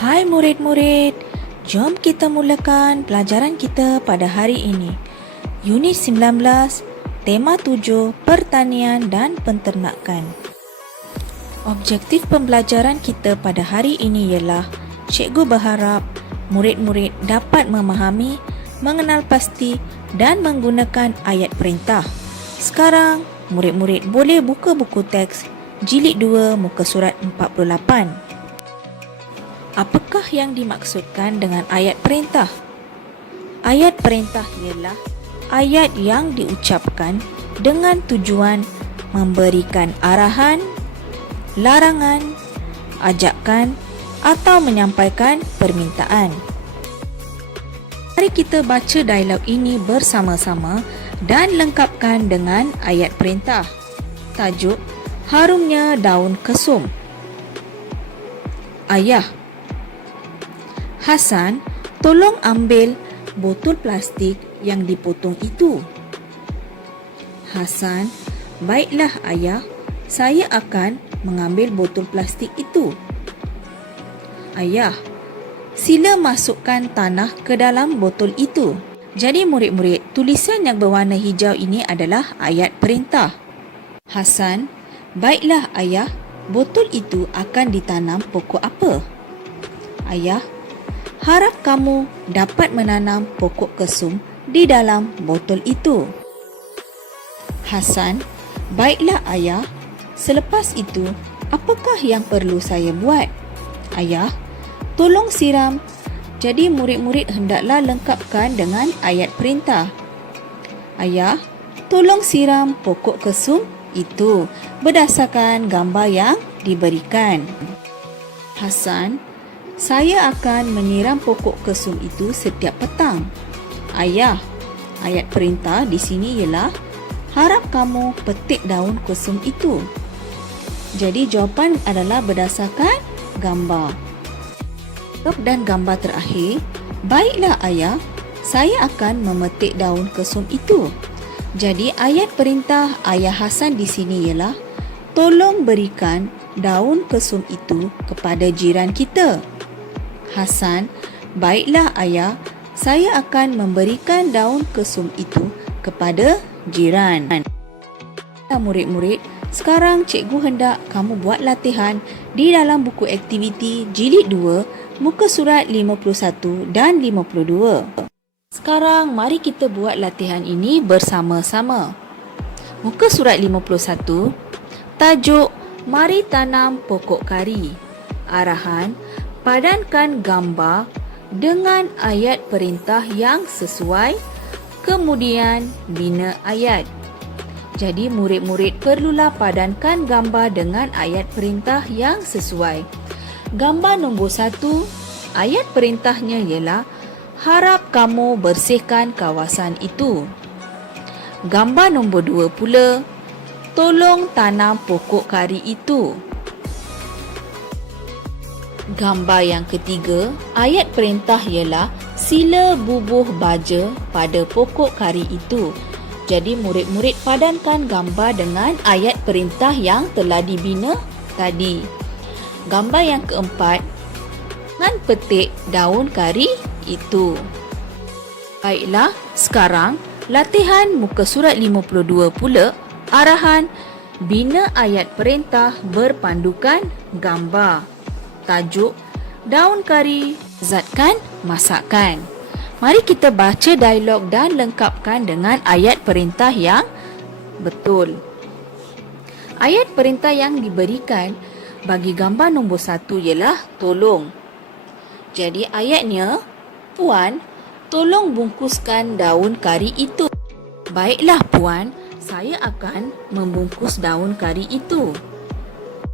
Hai murid-murid, jom kita mulakan pelajaran kita pada hari ini. Unit 19, tema 7, pertanian dan penternakan. Objektif pembelajaran kita pada hari ini ialah cikgu berharap murid-murid dapat memahami, mengenal pasti dan menggunakan ayat perintah. Sekarang, murid-murid boleh buka buku teks jilid 2 muka surat 48. Apakah yang dimaksudkan dengan ayat perintah? Ayat perintah ialah ayat yang diucapkan dengan tujuan memberikan arahan, larangan, ajakan atau menyampaikan permintaan. Mari kita baca dialog ini bersama-sama dan lengkapkan dengan ayat perintah. Tajuk: Harumnya Daun Kesum. Ayah: Hasan, tolong ambil botol plastik yang dipotong itu. Hasan: Baiklah ayah, saya akan mengambil botol plastik itu. Ayah: Sila masukkan tanah ke dalam botol itu. Jadi murid-murid, tulisan yang berwarna hijau ini adalah ayat perintah. Hasan: Baiklah ayah, botol itu akan ditanam pokok apa? Ayah: Harap kamu dapat menanam pokok kesum di dalam botol itu. Hasan: Baiklah ayah, selepas itu apakah yang perlu saya buat? Ayah: Tolong siram. Jadi murid-murid hendaklah lengkapkan dengan ayat perintah. Ayah, tolong siram pokok kesum itu berdasarkan gambar yang diberikan. Hasan: Saya akan menyiram pokok kesum itu setiap petang. Ayah, ayat perintah di sini ialah harap kamu petik daun kesum itu. Jadi jawapan adalah berdasarkan gambar. Dan gambar terakhir, baiklah ayah, saya akan memetik daun kesum itu. Jadi ayat perintah ayah Hasan di sini ialah tolong berikan daun kesum itu kepada jiran kita. Hasan: Baiklah ayah, saya akan memberikan daun kesum itu kepada jiran. Murid-murid, sekarang cikgu hendak kamu buat latihan di dalam buku aktiviti jilid 2 muka surat 51 dan 52. Sekarang mari kita buat latihan ini bersama-sama. Muka surat 51, tajuk Mari Tanam Pokok Kari. Arahan: padankan gambar dengan ayat perintah yang sesuai, kemudian bina ayat. Jadi murid-murid perlulah padankan gambar dengan ayat perintah yang sesuai. Gambar nombor 1, ayat perintahnya ialah harap kamu bersihkan kawasan itu. Gambar nombor 2 pula, tolong tanam pokok kari itu. Gambar yang ketiga, ayat perintah ialah sila bubuh baja pada pokok kari itu. Jadi murid-murid padankan gambar dengan ayat perintah yang telah dibina tadi. Gambar yang keempat, dengan petik daun kari itu. Baiklah, sekarang latihan muka surat 52 pula, arahan bina ayat perintah berpandukan gambar. Tajuk daun kari, zatkan masakan. Mari kita baca dialog dan lengkapkan dengan ayat perintah yang betul. Ayat perintah yang diberikan bagi gambar nombor 1 ialah tolong. Jadi ayatnya, Puan, tolong bungkuskan daun kari itu. Baiklah Puan, saya akan membungkus daun kari itu.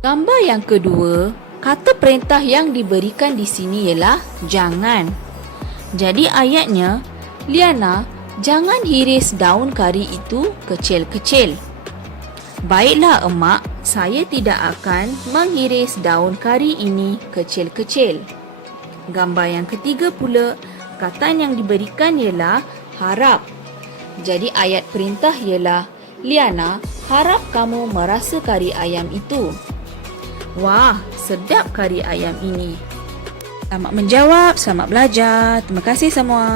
Gambar yang kedua, kata perintah yang diberikan di sini ialah jangan. Jadi ayatnya, Liana, jangan hiris daun kari itu kecil-kecil. Baiklah emak, saya tidak akan menghiris daun kari ini kecil-kecil. Gambar yang ketiga pula, kata yang diberikan ialah harap. Jadi ayat perintah ialah Liana, harap kamu merasa kari ayam itu. Wah, sedap kari ayam ini. Selamat menjawab, selamat belajar. Terima kasih semua.